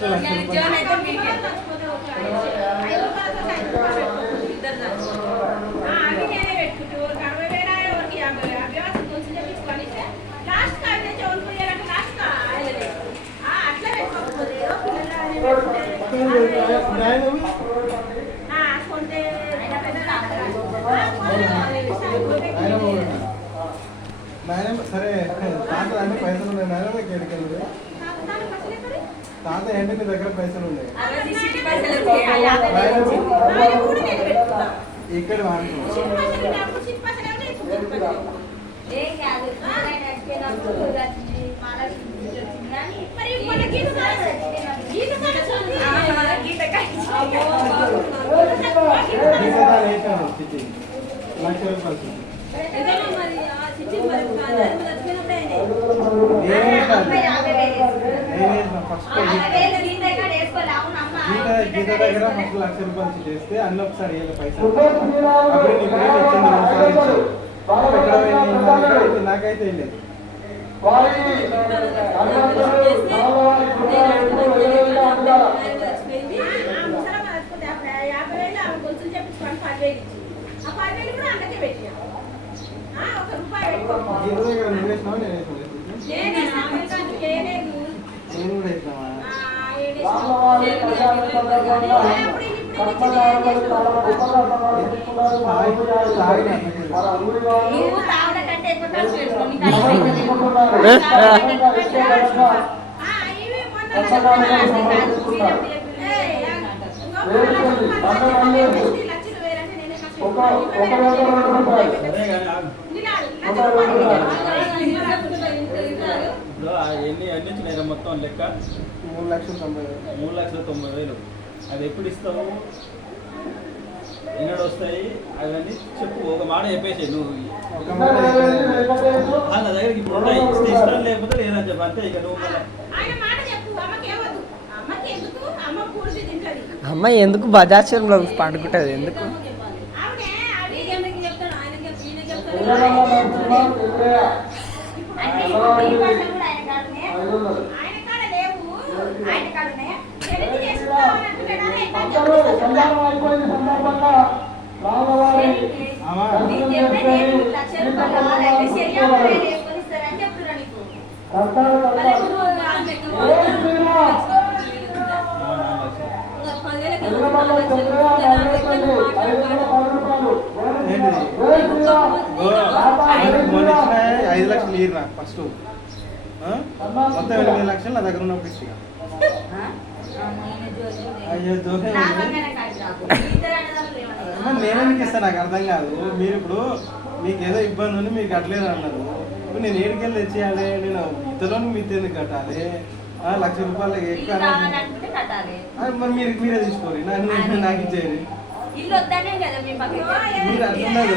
first లక్ష నాయన సరే తాత అన్ని పైసలు ఉన్నాయి నాయన మీకు ఎక్కడికి తాత ఏంటి నీ దగ్గర పైసలు ఉన్నాయి ఇక్కడ లక్ష రూపాయలు గీత దగ్గర ఫస్ట్ లక్ష రూపాయలు చేస్తే అన్ని ఒకసారి పైసలు అప్పుడు నీకు వచ్చింది నాకైతే వెళ్ళేది ఎన్ని మొత్తం లెక్క 3,90,000 అది ఎప్పుడు ఇస్తావు ఎన్నడు వస్తాయి అవన్నీ చెప్పు ఒక మాట చెప్పేసి నువ్వు నా దగ్గరికి ఇప్పుడు ఉంటాయి ఇష్టం లేకపోతే లేదని చెప్పి అంతే ఇక నువ్వు అమ్మాయి ఎందుకు బజార్లో పండుకుంటుంది ఎందుకు ఐదు లక్షలు ఇరా ఫస్ట్ మొత్తం 8 లక్షలు నా దగ్గర ఉన్నప్పుడు ఇచ్చి అయ్యో నేనేందుకు ఇస్తాను నాకు అర్థం కాదు మీరు ఇప్పుడు మీకు ఏదో ఇబ్బంది ఉంది మీకు కట్టలేదు అన్నారు ఇప్పుడు నేను ఏడుకెళ్ళి తెచ్చేయాలి నేను ఇతరులను మీతో ఎందుకు కట్టాలి 1,00,000 రూపాయలు ఎక్కువ మరి మీరే తీసుకోరు నాకు ఇచ్చేది మీరు అట్లున్నది